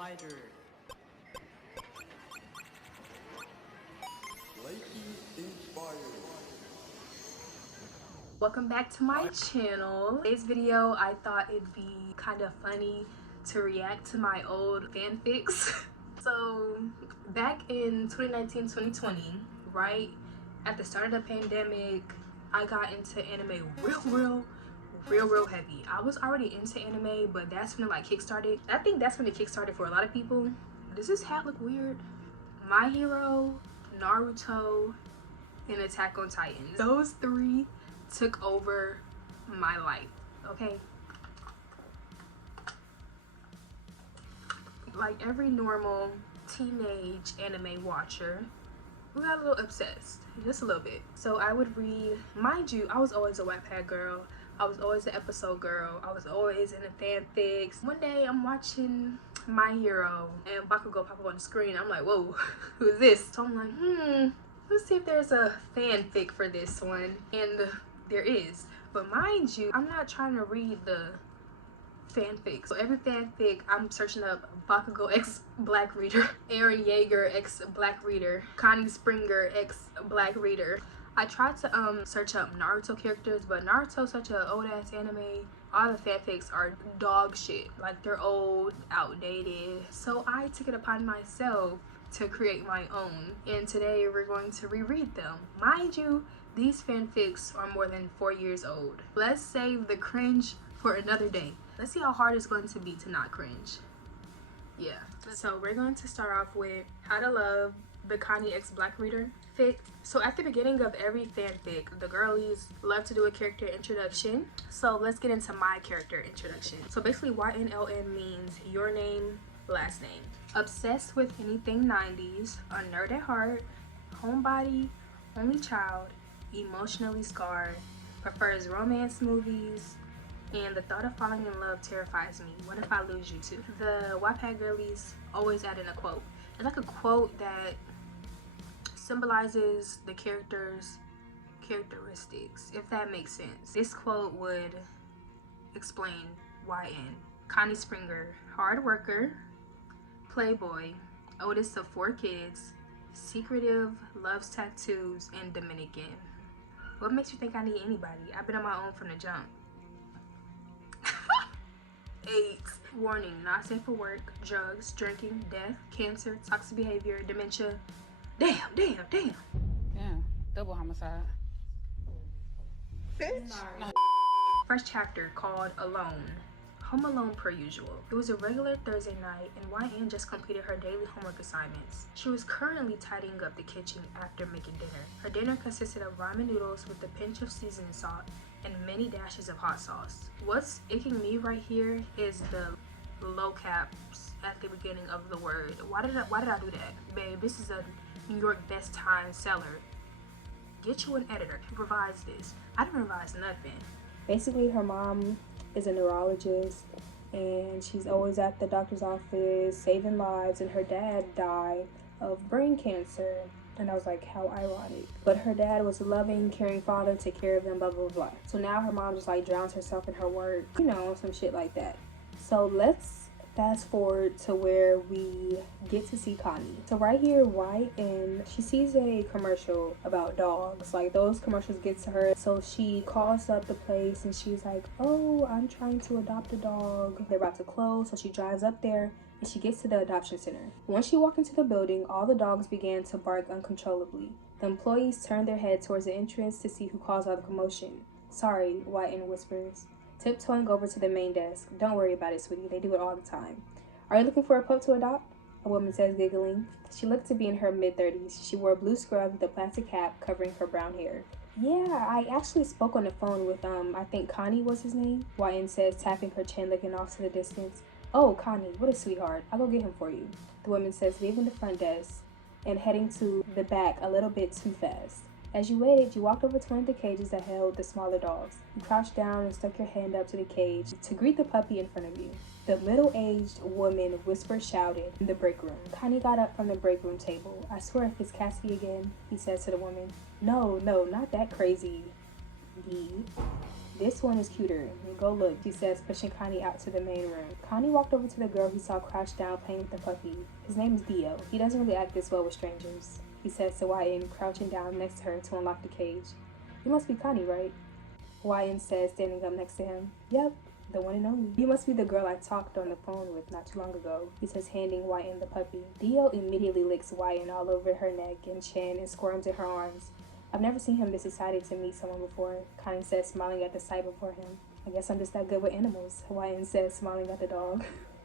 Spider. Welcome back to my channel. Today's video, I thought it'd be kind of funny to react to my old fanfics. So back in 2019-2020, right at the start of the pandemic, I got into anime real heavy. I was already into anime, but that's when it like kickstarted. I think that's when it kickstarted for a lot of people. Does this hat look weird? My Hero, Naruto, and Attack on Titan. Those three took over my life, okay? Like every normal teenage anime watcher, we got a little obsessed, just a little bit. So I would read, mind you, I was always a Wattpad girl. I was always an episode girl. I was always in the fanfics. One day I'm watching My Hero and Bakugo pop up on the screen. I'm like, whoa, who is this? So I'm like, let's see if there's a fanfic for this one. And there is. But mind you, I'm not trying to read the fanfic. So every fanfic, I'm searching up Bakugo x Black Reader, Eren Yeager x Black Reader, Connie Springer x Black Reader. I tried to search up Naruto characters, but Naruto's such an old ass anime. All the fanfics are dog shit. Like, they're old, outdated. So I took it upon myself to create my own, and today we're going to reread them. Mind you, these fanfics are more than 4 years old. Let's save the cringe for another day. Let's see how hard it's going to be to not cringe. Yeah. So we're going to start off with How to Love the Connie x Black Reader fic. So at the beginning of every fanfic, the girlies love to do a character introduction. So let's get into my character introduction. So basically YNLN means your name, last name. Obsessed with anything 90s, a nerd at heart, homebody, only child, emotionally scarred, prefers romance movies, and the thought of falling in love terrifies me. What if I lose you too? The Wattpad girlies always add in a quote. It's like a quote that symbolizes the character's characteristics, if that makes sense. This quote would explain YN. Connie Springer, hard worker, playboy, oldest of 4 kids, secretive, loves tattoos, and Dominican. What makes you think I need anybody? I've been on my own from the jump. 8. Warning, not safe for work, drugs, drinking, death, cancer, toxic behavior, dementia. Damn. Yeah, double homicide. Bitch. First chapter, called Alone. Home alone per usual. It was a regular Thursday night and YN just completed her daily homework assignments. She was currently tidying up the kitchen after making dinner. Her dinner consisted of ramen noodles with a pinch of seasoning salt and many dashes of hot sauce. What's icking me right here is the low caps at the beginning of the word. Why did I do that? Babe, this is a New York best time seller. Get you an editor who provides this. I didn't revise nothing. Basically, her mom is a neurologist and she's always at the doctor's office saving lives, and her dad died of brain cancer. And I was like, how ironic. But her dad was a loving, caring father, take care of them, blah, blah, blah. So now her mom just like drowns herself in her work, you know, some shit like that. So let's fast forward to where we get to see Connie. So right here, YN, she sees a commercial about dogs. Like, those commercials get to her. So she calls up the place and she's like, oh, I'm trying to adopt a dog. They're about to close. So she drives up there and she gets to the adoption center. Once she walked into the building, all the dogs began to bark uncontrollably. The employees turned their head towards the entrance to see who caused all the commotion. Sorry, YN whispers, tiptoeing over to the main desk. Don't worry about it, sweetie. They do it all the time. Are you looking for a pup to adopt? A woman says, giggling. She looked to be in her mid-30s. She wore a blue scrub with a plastic cap covering her brown hair. Yeah, I actually spoke on the phone with, I think Connie was his name. YN says, tapping her chin, looking off to the distance. Oh, Connie, what a sweetheart. I'll go get him for you. The woman says, leaving the front desk and heading to the back a little bit too fast. As you waited, you walked over to one of the cages that held the smaller dogs. You crouched down and stuck your hand up to the cage to greet the puppy in front of you. The middle-aged woman whispered, shouted in the break room. Connie got up from the break room table. I swear if it's Cassidy again, he said to the woman. No, not that crazy. This one is cuter. Go look, she says, pushing Connie out to the main room. Connie walked over to the girl he saw crouched down playing with the puppy. His name is Dio. He doesn't really act this well with strangers, he says to YN, crouching down next to her to unlock the cage. You must be Connie, right? YN says, standing up next to him. Yep, the one and only. You must be the girl I talked on the phone with not too long ago, he says, handing YN the puppy. Dio immediately licks YN all over her neck and chin and squirms in her arms. I've never seen him this excited to meet someone before, Connie says, smiling at the sight before him. I guess I'm just that good with animals, YN says, smiling at the dog.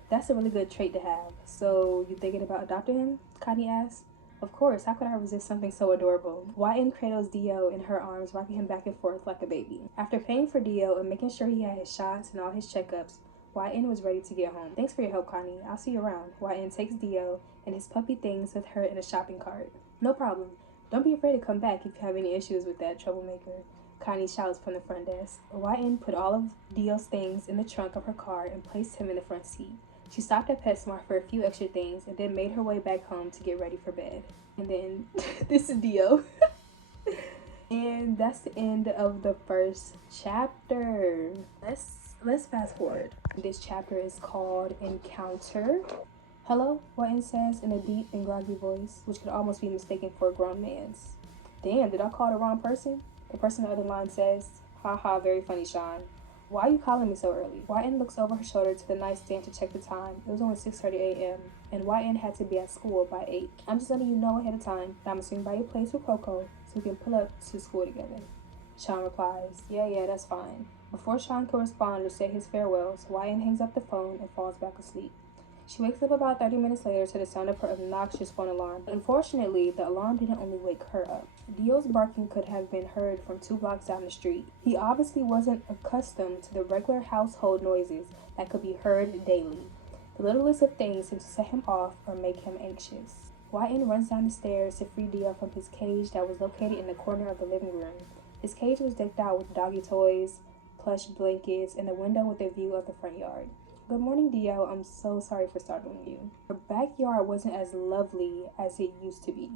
That's a really good trait to have. So, you thinking about adopting him? Connie asks. Of course, how could I resist something so adorable? YN cradles Dio in her arms, rocking him back and forth like a baby. After paying for Dio and making sure he had his shots and all his checkups, YN was ready to get home. Thanks for your help, Connie. I'll see you around. YN takes Dio and his puppy things with her in a shopping cart. No problem. Don't be afraid to come back if you have any issues with that troublemaker, Connie shouts from the front desk. YN put all of Dio's things in the trunk of her car and placed him in the front seat. She stopped at PetSmart for a few extra things and then made her way back home to get ready for bed. And then, this is Dio. And that's the end of the first chapter. Let's fast forward. This chapter is called Encounter. Hello, YN says in a deep and groggy voice, which could almost be mistaken for a grown man's. Damn, did I call the wrong person? The person on the other line says, haha, very funny, Sean. Why are you calling me so early? YN looks over her shoulder to the nightstand to check the time. It was only 6:30 a.m. and YN had to be at school by 8. I'm just letting you know ahead of time that I'm swing by your place with Coco so we can pull up to school together. Sean replies, yeah, that's fine. Before Sean can respond or say his farewells, YN hangs up the phone and falls back asleep. She wakes up about 30 minutes later to the sound of her obnoxious phone alarm. Unfortunately, the alarm didn't only wake her up. Dio's barking could have been heard from 2 blocks down the street. He obviously wasn't accustomed to the regular household noises that could be heard daily. The littlest of things seemed to set him off or make him anxious. YN runs down the stairs to free Dio from his cage that was located in the corner of the living room. His cage was decked out with doggy toys, plush blankets, and a window with a view of the front yard. Good morning, Dio. I'm so sorry for startling you. Her backyard wasn't as lovely as it used to be.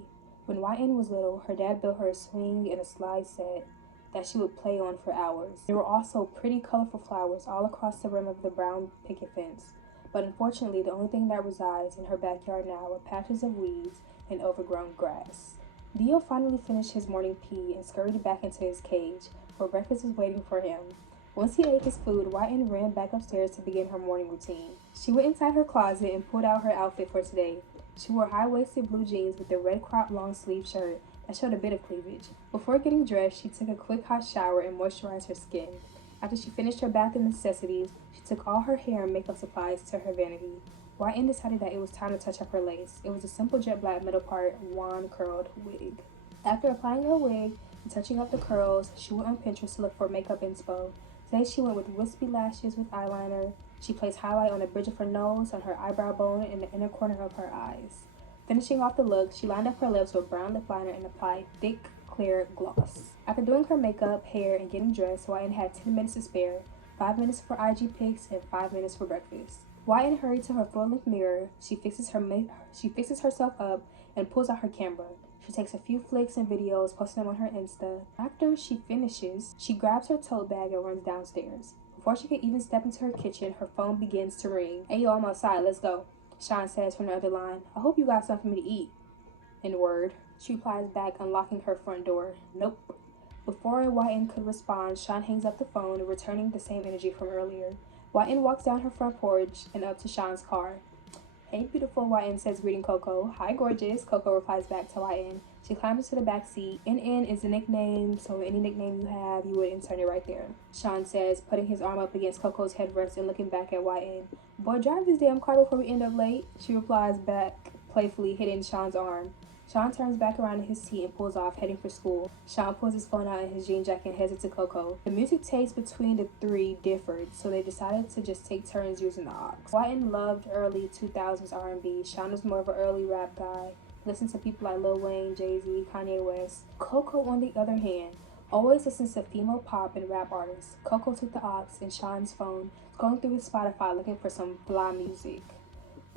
When YN was little, her dad built her a swing and a slide set that she would play on for hours. There were also pretty colorful flowers all across the rim of the brown picket fence. But unfortunately, the only thing that resides in her backyard now are patches of weeds and overgrown grass. Dio finally finished his morning pee and scurried back into his cage, where breakfast was waiting for him. Once he ate his food, YN ran back upstairs to begin her morning routine. She went inside her closet and pulled out her outfit for today. She wore high-waisted blue jeans with a red crop long-sleeve shirt that showed a bit of cleavage. Before getting dressed, she took a quick hot shower and moisturized her skin. After she finished her bathroom necessities, she took all her hair and makeup supplies to her vanity. YN decided that it was time to touch up her lace. It was a simple jet black middle part, wand curled wig. After applying her wig and touching up the curls, she went on Pinterest to look for makeup inspo. Today she went with wispy lashes with eyeliner. She placed highlight on the bridge of her nose, on her eyebrow bone, and the inner corner of her eyes. Finishing off the look, she lined up her lips with brown lip liner and applied thick, clear gloss. After doing her makeup, hair, and getting dressed, YN had 10 minutes to spare, 5 minutes for IG pics and 5 minutes for breakfast. YN hurried to her full-length mirror. She fixes herself up and pulls out her camera. She takes a few flicks and videos, posting them on her Insta. After she finishes, she grabs her tote bag and runs downstairs. Before she could even step into her kitchen, her phone begins to ring. Hey yo, I'm outside, let's go, Sean says from the other line. I hope you got something for me to eat. In word. She replies back, unlocking her front door. Nope. Before YN could respond, Sean hangs up the phone, returning the same energy from earlier. YN walks down her front porch and up to Sean's car. Hey beautiful, YN says, greeting Coco. Hi gorgeous, Coco replies back to YN. She climbs into the back seat. NN is the nickname, so any nickname you have, you would insert it right there, Sean says, putting his arm up against Coco's headrest and looking back at YN. Boy, drive this damn car before we end up late, she replies back, playfully hitting Sean's arm. Sean turns back around in his seat and pulls off, heading for school. Sean pulls his phone out in his jean jacket and heads into Coco. The music taste between the three differed, so they decided to just take turns using the aux. YN loved early 2000s R&B. Sean was more of an early rap guy. Listened to people like Lil Wayne, Jay-Z, Kanye West. Coco, on the other hand, always listens to female pop and rap artists. Coco took the aux in Sean's phone, going through his Spotify looking for some fly music.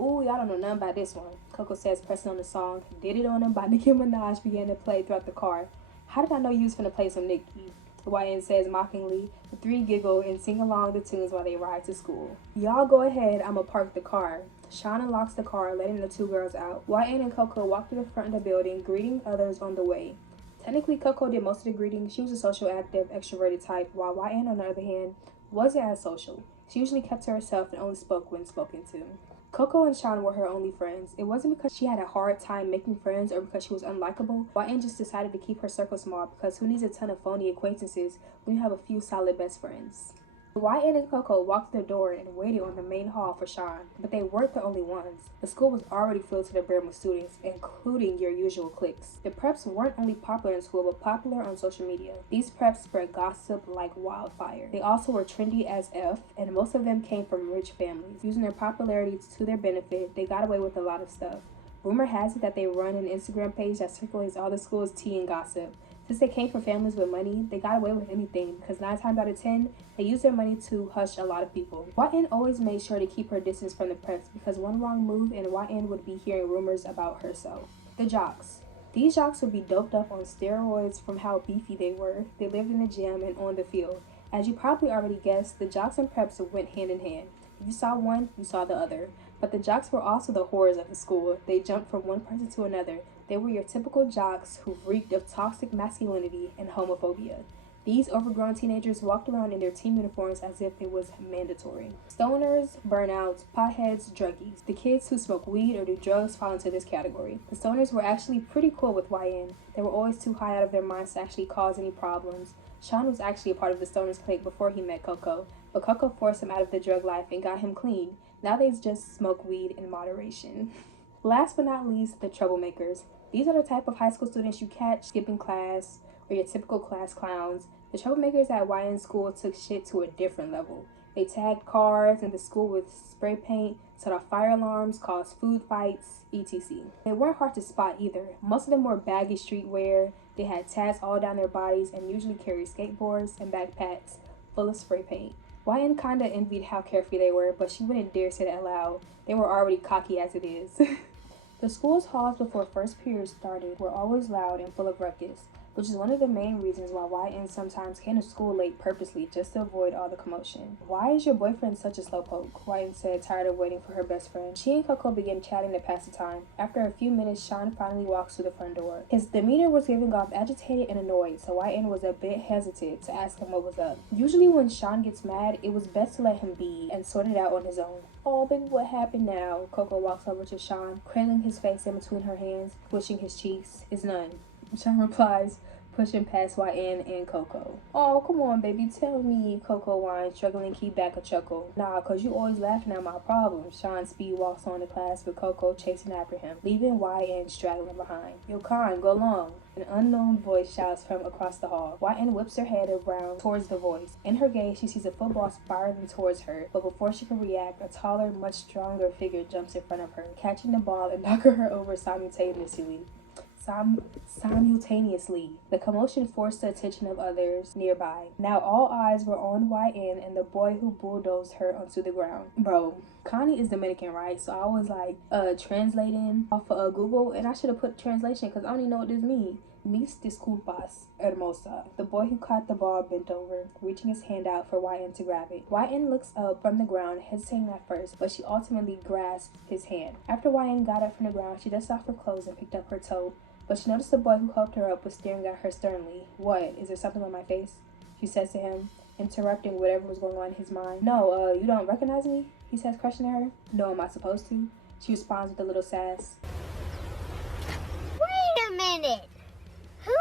Ooh, y'all don't know nothing about this one, Coco says, pressing on the song Did It On Him by Nicki Minaj began to play throughout the car. How did I know you was finna play some Nicki? YN says mockingly. The three giggle and sing along the tunes while they ride to school. Y'all go ahead, I'ma park the car. Sean unlocks the car, letting the two girls out. YN and Coco walk to the front of the building, greeting others on the way. Technically, Coco did most of the greeting. She was a social, active, extroverted type, while YN, on the other hand, wasn't as social. She usually kept to herself and only spoke when spoken to. Coco and Sean were her only friends. It wasn't because she had a hard time making friends or because she was unlikable. YN just decided to keep her circle small because who needs a ton of phony acquaintances when you have a few solid best friends? YN and Coco walked to the door and waited on the main hall for Sean, but they weren't the only ones. The school was already filled to the brim with students, including your usual cliques. The preps weren't only popular in school, but popular on social media. These preps spread gossip like wildfire. They also were trendy as F, and most of them came from rich families. Using their popularity to their benefit, they got away with a lot of stuff. Rumor has it that they run an Instagram page that circulates all the school's tea and gossip. Since they came from families with money, they got away with anything because 9 times out of 10, they used their money to hush a lot of people. YN always made sure to keep her distance from the preps because one wrong move and YN would be hearing rumors about herself. The jocks. These jocks would be doped up on steroids from how beefy they were. They lived in the gym and on the field. As you probably already guessed, the jocks and preps went hand in hand. If you saw one, you saw the other. But the jocks were also the horrors of the school. They jumped from one person to another. They were your typical jocks who reeked of toxic masculinity and homophobia. These overgrown teenagers walked around in their team uniforms as if it was mandatory. Stoners, burnouts, potheads, druggies. The kids who smoke weed or do drugs fall into this category. The stoners were actually pretty cool with YN. They were always too high out of their minds to actually cause any problems. Sean was actually a part of the stoners clique before he met Coco, but Coco forced him out of the drug life and got him clean. Now they just smoke weed in moderation. Last but not least, the troublemakers. These are the type of high school students you catch skipping class, or your typical class clowns. The troublemakers at YN school took shit to a different level. They tagged cars in the school with spray paint, set off fire alarms, caused food fights, etc. They weren't hard to spot either. Most of them wore baggy streetwear, they had tags all down their bodies, and usually carried skateboards and backpacks full of spray paint. YN kinda envied how carefree they were, but she wouldn't dare say that loud. They were already cocky as it is. The school's halls before first period started were always loud and full of ruckus, which is one of the main reasons why YN sometimes came to school late purposely just to avoid all the commotion. "Why is your boyfriend such a slowpoke?" YN said, tired of waiting for her best friend. She and Coco began chatting to pass the time. After a few minutes, Sean finally walks through the front door. His demeanor was giving off agitated and annoyed, so YN was a bit hesitant to ask him what was up. Usually when Sean gets mad, it was best to let him be and sort it out on his own. "Oh, baby, what happened now?" Coco walks over to Sean, cradling his face in between her hands, pushing his cheeks. "It's none." Sean replies, pushing past YN and Coco. "Oh, come on, baby, tell me," Coco whines, struggling to keep back a chuckle. "Nah, 'cause you always laughing at my problems." Sean speed walks on to class with Coco chasing after him, leaving YN straggling behind. "Yo, Khan, go long." An unknown voice shouts from across the hall. YN whips her head around towards the voice. In her gaze, she sees a football spiraling towards her, but before she can react, a taller, much stronger figure jumps in front of her, catching the ball and knocking her over simultaneously. The commotion forced the attention of others nearby. Now all eyes were on YN and the boy who bulldozed her onto the ground. Bro, Connie is Dominican, right? So I was like, translating off of Google, and I should have put translation because I don't even know what this means. "Mis disculpas, hermosa." The boy who caught the ball bent over, reaching his hand out for YN to grab it. YN looks up from the ground, hesitating at first, but she ultimately grasped his hand. After YN got up from the ground, she dusted off her clothes and picked up her toe, but she noticed the boy who helped her up was staring at her sternly. "What? Is there something on my face?" she says to him, interrupting whatever was going on in his mind. "No, you don't recognize me?" he says, questioning her. "No, am I supposed to?" She responds with a little sass. Wait a minute! Who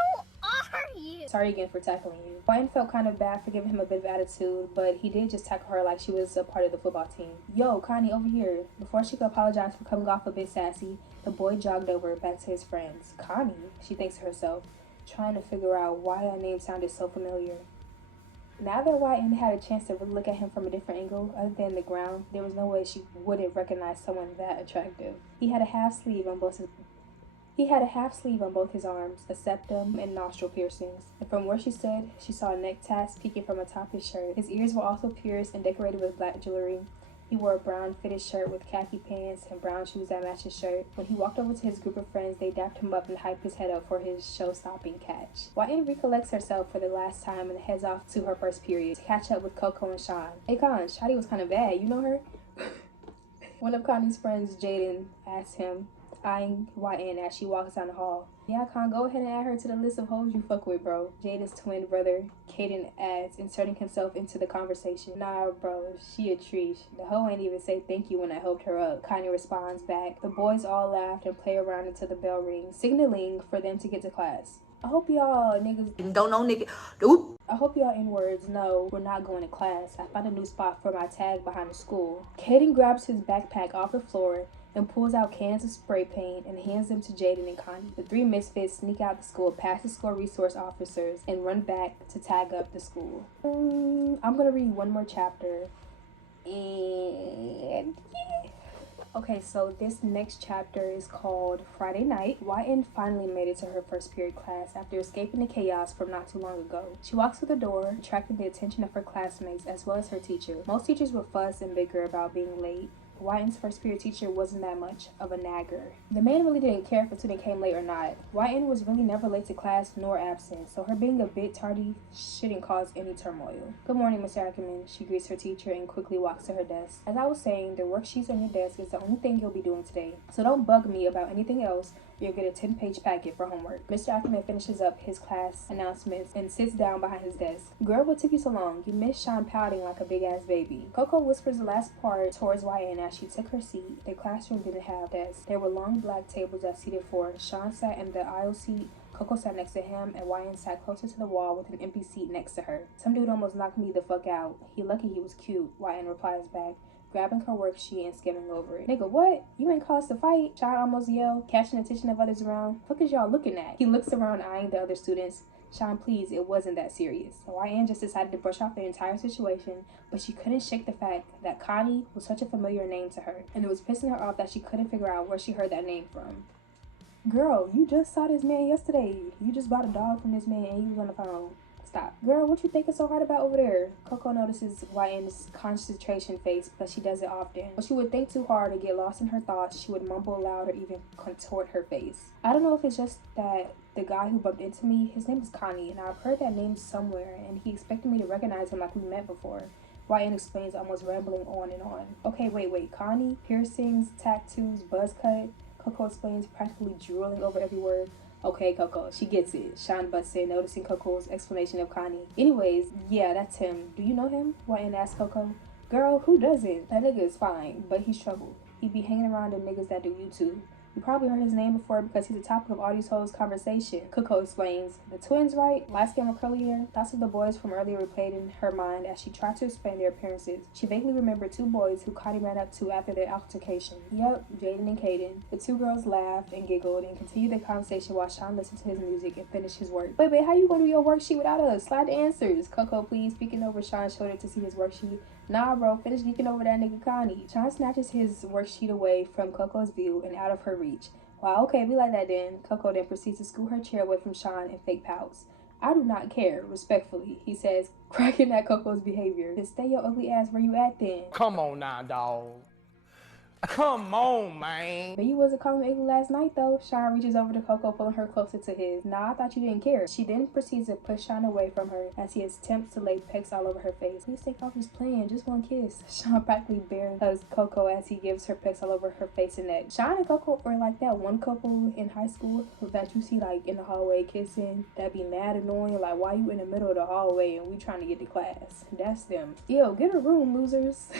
are you? "Sorry again for tackling you." YN felt kind of bad for giving him a bit of attitude, but he did just tackle her like she was a part of the football team. "Yo, Connie, over here." Before she could apologize for coming off a bit sassy, the boy jogged over back to his friends. "Connie?" she thinks to herself, trying to figure out why that name sounded so familiar. Now that YN had a chance to really look at him from a different angle, other than the ground, there was no way she wouldn't recognize someone that attractive. He had a half sleeve on both his arms, a septum, and nostril piercings. And from where she stood, she saw neck tats peeking from atop his shirt. His ears were also pierced and decorated with black jewelry. He wore a brown fitted shirt with khaki pants and brown shoes that matched his shirt. When he walked over to his group of friends, they dapped him up and hyped his head up for his show-stopping catch. YN recollects herself for the last time and heads off to her first period to catch up with Coco and Sean. Hey Con, Shotty was kind of bad, you know her? One of Connie's friends, Jaden, asks him, eyeing YN as she walks down the hall. Yeah, Con, go ahead and add her to the list of hoes you fuck with, bro. Jaden's twin brother, Caden, adds, inserting himself into the conversation. Nah, bro, she a treat. The hoe ain't even say thank you when I helped her up. Connie responds back. The boys all laughed and play around until the bell rings, signaling for them to get to class. I hope y'all niggas don't know nigga. Oop. I hope y'all N-words know we're not going to class. I found a new spot for my tag behind the school. Caden grabs his backpack off the floor and pulls out cans of spray paint and hands them to Jaden and Connie. The three misfits sneak out the school past the school resource officers and run back to tag up the school. I'm gonna read one more chapter. And yeah. Okay, so this next chapter is called Friday Night. YN finally made it to her first period class after escaping the chaos from not too long ago. She walks through the door, attracting the attention of her classmates as well as her teacher. Most teachers would fuss and bicker about being late. YN's first period teacher wasn't that much of a nagger. The man really didn't care if a student came late or not. YN was really never late to class nor absent, so her being a bit tardy shouldn't cause any turmoil. Good morning, Mr. Ackerman. She greets her teacher and quickly walks to her desk. As I was saying, the worksheets on your desk is the only thing you'll be doing today, so don't bug me about anything else. You'll get a 10-page packet for homework. Mr. Ackerman finishes up his class announcements and sits down behind his desk. Girl, what took you so long? You missed Sean pouting like a big-ass baby. Coco whispers the last part towards YN as she took her seat. The classroom didn't have desks. There were long black tables that seated four. Sean sat in the aisle seat. Coco sat next to him, and YN sat closer to the wall with an empty seat next to her. Some dude almost knocked me the fuck out. He lucky he was cute, YN replies back, grabbing her worksheet and skimming over it. Nigga, what? You ain't caused a fight? Sean almost yelled, catching the attention of others around. Fuck is y'all looking at? He looks around, eyeing the other students. Sean, please, it wasn't that serious. YN just decided to brush off the entire situation, but she couldn't shake the fact that Connie was such a familiar name to her, and it was pissing her off that she couldn't figure out where she heard that name from. Girl, you just saw this man yesterday. You just bought a dog from this man and he was on the phone. Stop. Girl, what you thinking so hard about over there? Coco notices YN's concentration face because she does it often. When she would think too hard or get lost in her thoughts, she would mumble aloud or even contort her face. I don't know if it's just that the guy who bumped into me, his name is Connie, and I've heard that name somewhere, and he expected me to recognize him like we met before. YN explains, almost rambling on and on. Okay, wait, Connie? Piercings, tattoos, buzz cut? Coco explains, practically drooling over every word. Okay, Coco, she gets it. Sean butts in, noticing Coco's explanation of Connie. Anyways, yeah, that's him. Do you know him? YN asks Coco. Girl, who doesn't? That nigga is fine, but he's trouble. He be hanging around the niggas that do YouTube. You probably heard his name before because he's the topic of all these hoes' conversation. Coco explains. The twins, right? Light skin with curly hair? Thoughts of the boys from earlier replayed in her mind as she tried to explain their appearances. She vaguely remembered two boys who Connie ran up to after their altercation. Yep, Jaden and Caden. The two girls laughed and giggled and continued their conversation while Sean listened to his music and finished his work. Wait, how you gonna do your worksheet without us? Slide the answers. Coco, please, peeking over Sean's shoulder to see his worksheet. Nah, bro, finish geeking over that nigga Connie. Sean snatches his worksheet away from Coco's view and out of her reach. Wow, okay, be like that then. Coco then proceeds to scoot her chair away from Sean and fake pouts. I do not care, respectfully, he says, cracking at Coco's behavior. Then stay your ugly ass where you at then. Come on now, dawg. Come on, man. But you wasn't calling me ugly last night, though. Sean reaches over to Coco, pulling her closer to his. Nah, I thought you didn't care. She then proceeds to push Sean away from her as he attempts to lay pecks all over her face. Please think I was just playing, just one kiss. Sean practically bare hugs Coco as he gives her pecks all over her face and neck. Sean and Coco were like that one couple in high school that you see like in the hallway kissing. That'd be mad annoying. Like, why you in the middle of the hallway and we trying to get to class? That's them. Yo, get a room, losers.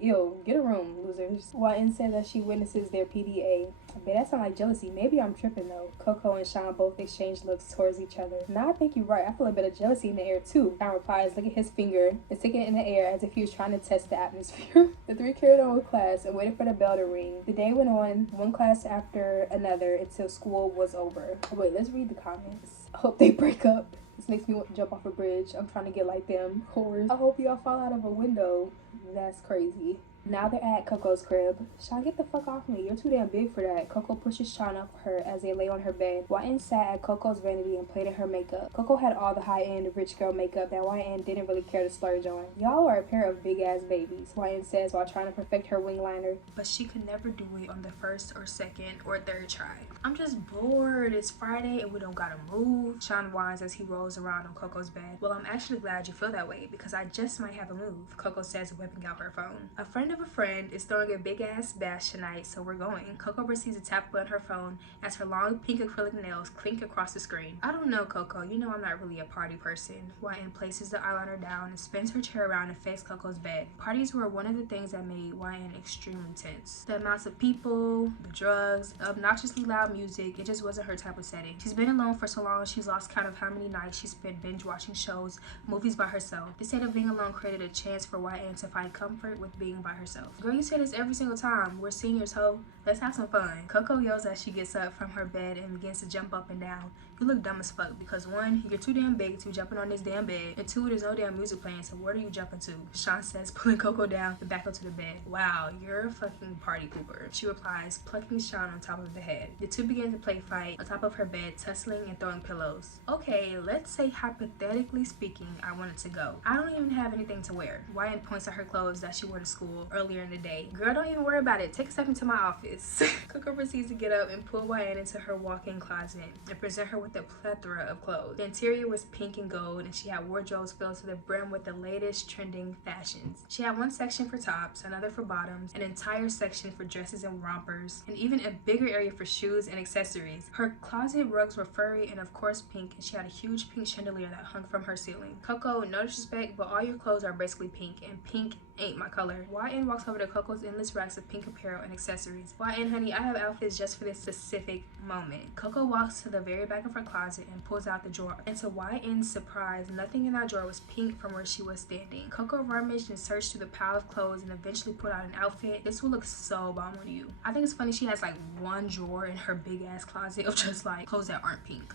Yo, get a room, losers. YN says that she witnesses their PDA. Bet that sounds like jealousy. Maybe I'm tripping though. Coco and Sean both exchange looks towards each other. Nah, I think you're right. I feel a bit of jealousy in the air too. Sean replies, look at his finger and sticking it in the air as if he was trying to test the atmosphere. The three carried on with class and waited for the bell to ring. The day went on, one class after another, until school was over. Wait, let's read the comments. I hope they break up. This makes me want to jump off a bridge. I'm trying to get like them. Whores. I hope y'all fall out of a window. That's crazy. Now they're at Coco's crib. Sean, get the fuck off me. You're too damn big for that. Coco pushes Sean up for her as they lay on her bed. YN sat at Coco's vanity and played in her makeup. Coco had all the high-end rich girl makeup that YN didn't really care to splurge on. Y'all are a pair of big-ass babies, YN says while trying to perfect her wing liner. But she could never do it on the first or second or third try. I'm just bored. It's Friday and we don't gotta move. Sean whines as he rolls around on Coco's bed. Well, I'm actually glad you feel that way because I just might have a move, Coco says, whipping out her phone. A friend of a friend is throwing a big ass bash tonight, so we're going. Coco proceeds to tap on her phone as her long pink acrylic nails clink across the screen. I don't know, Coco. You know I'm not really a party person. YN places the eyeliner down and spins her chair around and faces Coco's bed. Parties were one of the things that made YN extremely tense. The amounts of people, the drugs, obnoxiously loud music, it just wasn't her type of setting. She's been alone for so long she's lost count of how many nights she spent binge watching shows, movies by herself. The state of being alone created a chance for YN to find comfort with being by herself. Girl, you say this every single time. We're seniors, ho. Let's have some fun. Coco yells as she gets up from her bed and begins to jump up and down. You look dumb as fuck because 1, you're too damn big to be jumping on this damn bed, and 2, there's no damn music playing, so what are you jumping to? Sean says, pulling Coco down and back onto the bed. Wow, you're a fucking party pooper. She replies, plucking Sean on top of the head. The two begin to play fight on top of her bed, tussling and throwing pillows. Okay, let's say hypothetically speaking, I wanted to go. I don't even have anything to wear. YN points at her clothes that she wore to school earlier in the day. Girl, don't even worry about it. Take a step into my office. Coco proceeds to get up and pull YN into her walk-in closet and present her with a plethora of clothes. The interior was pink and gold, and she had wardrobes filled to the brim with the latest trending fashions. She had one section for tops, another for bottoms, an entire section for dresses and rompers, and even a bigger area for shoes and accessories. Her closet rugs were furry and of course pink, and she had a huge pink chandelier that hung from her ceiling. Coco, no disrespect, but all your clothes are basically pink, and pink ain't my color. YN walks over to Coco's endless racks of pink apparel and accessories. YN, honey, I have outfits just for this specific moment. Coco walks to the very back of her closet and pulls out the drawer. And to YN's surprise, nothing in that drawer was pink from where she was standing. Coco rummaged and searched through the pile of clothes and eventually pulled out an outfit. This will look so bomb on you. I think it's funny she has like one drawer in her big ass closet of just like clothes that aren't pink.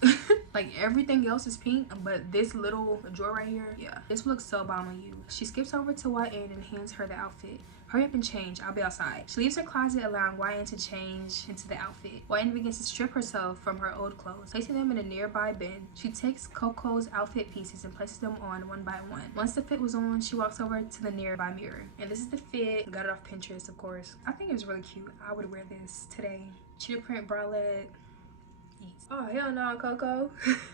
Like everything else is pink, but this little drawer right here, yeah, this will look so bomb on you. She skips over to YN and hands her the outfit. Hurry up and change, I'll be outside. She leaves her closet, allowing YN to change into the outfit. YN begins to strip herself from her old clothes, placing them in a nearby bin. She takes Coco's outfit pieces and places them on one by one. Once the fit was on, she walks over to the nearby mirror. And this is the fit. Got it off Pinterest, of course. I think it was really cute. I would wear this today. Cheetah print bralette. Oh, hell no, Coco.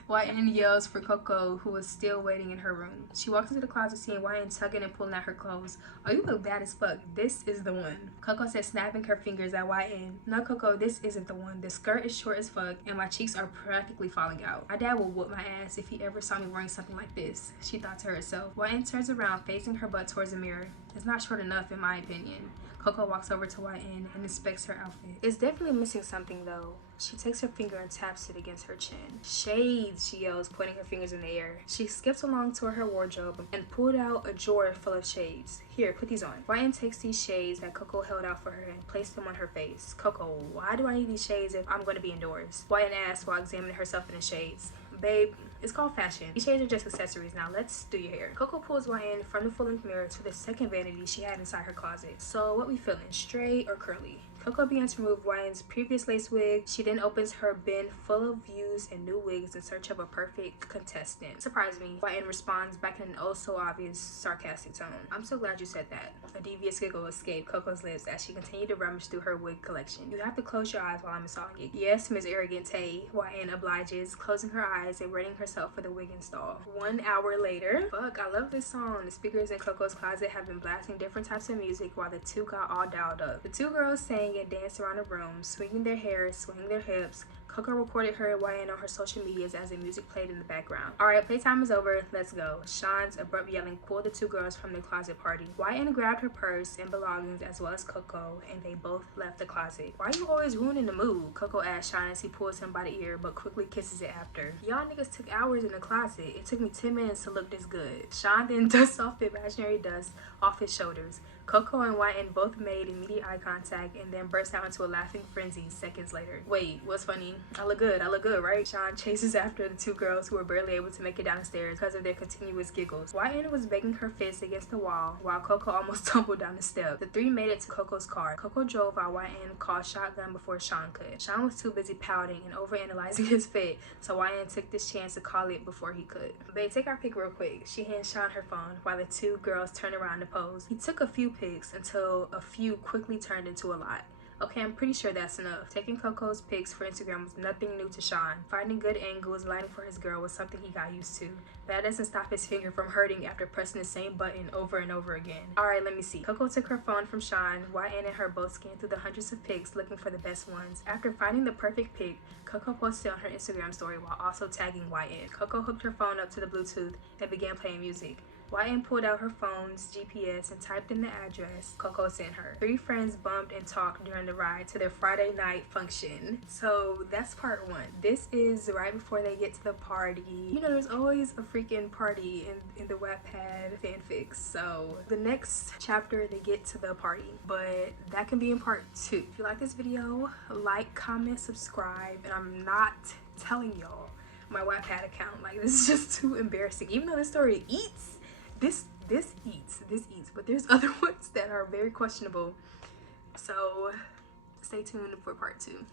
YN yells for Coco, who is still waiting in her room. She walks into the closet, seeing YN tugging and pulling at her clothes. Oh, you look bad as fuck. This is the one. Coco says, snapping her fingers at YN. No, Coco, this isn't the one. The skirt is short as fuck, and my cheeks are practically falling out. My dad will whoop my ass if he ever saw me wearing something like this, she thought to herself. YN turns around, facing her butt towards the mirror. It's not short enough, in my opinion. Coco walks over to YN and inspects her outfit. It's definitely missing something, though. She takes her finger and taps it against her chin. Shades, she yells, pointing her fingers in the air. She skips along toward her wardrobe and pulled out a drawer full of shades. Here, put these on. YN takes these shades that Coco held out for her and placed them on her face. Coco, why do I need these shades if I'm going to be indoors? YN asks while examining herself in the shades. Babe, it's called fashion. These shades are just accessories. Now let's do your hair. Coco pulls YN from the full-length mirror to the second vanity she had inside her closet. So what we feeling, straight or curly? Coco begins to remove YN's previous lace wig. She then opens her bin full of views and new wigs in search of a perfect contestant. Surprise me. YN responds back in an oh so obvious sarcastic tone. I'm so glad you said that. A devious giggle escaped Coco's lips as she continued to rummage through her wig collection. You have to close your eyes while I'm massaging it. Yes, Ms. Arrogante. YN obliges, closing her eyes and readying herself for the wig install. 1 hour later. Fuck, I love this song. The speakers in Coco's closet have been blasting different types of music while the two got all dialed up. The two girls sang and danced around the room, swinging their hair, swinging their hips. Coco recorded her and YN on her social medias as the music played in the background. Alright, playtime is over. Let's go. Sean's abrupt yelling pulled the two girls from the closet party. YN grabbed her purse and belongings as well as Coco, and they both left the closet. Why are you always ruining the mood? Coco asked Sean as he pulls him by the ear, but quickly kisses it after. Y'all niggas took hours in the closet. It took me 10 minutes to look this good. Sean then dusts off the imaginary dust off his shoulders. Coco and YN both made immediate eye contact and then burst out into a laughing frenzy seconds later. Wait, what's funny? I look good, right? Sean chases after the two girls who were barely able to make it down the stairs because of their continuous giggles. YN was banging her fist against the wall while Coco almost tumbled down the steps. The three made it to Coco's car. Coco drove while YN called shotgun before Sean could. Sean was too busy pouting and overanalyzing his fit, so YN took this chance to call it before he could. Babe, take our pic real quick. She hands Sean her phone while the two girls turn around to pose. He took a few pics until a few quickly turned into a lot. Okay, I'm pretty sure that's enough. Taking Coco's pics for Instagram was nothing new to Sean. Finding good angles, lighting for his girl was something he got used to. That doesn't stop his finger from hurting after pressing the same button over and over again. Alright, let me see. Coco took her phone from Sean. YN and her both scanned through the hundreds of pics looking for the best ones. After finding the perfect pic, Coco posted on her Instagram story while also tagging YN. Coco hooked her phone up to the Bluetooth and began playing music. YN pulled out her phone's GPS and typed in the address Coco sent her. Three friends bumped and talked during the ride to their Friday night function. So that's part one. This is right before they get to the party. You know, there's always a freaking party in the Wattpad fanfics. So the next chapter, they get to the party, but that can be in part two. If you like this video, like, comment, subscribe, and I'm not telling y'all my Wattpad account. Like, this is just too embarrassing. Even though this story eats, this eats, but there's other ones that are very questionable. So stay tuned for part two.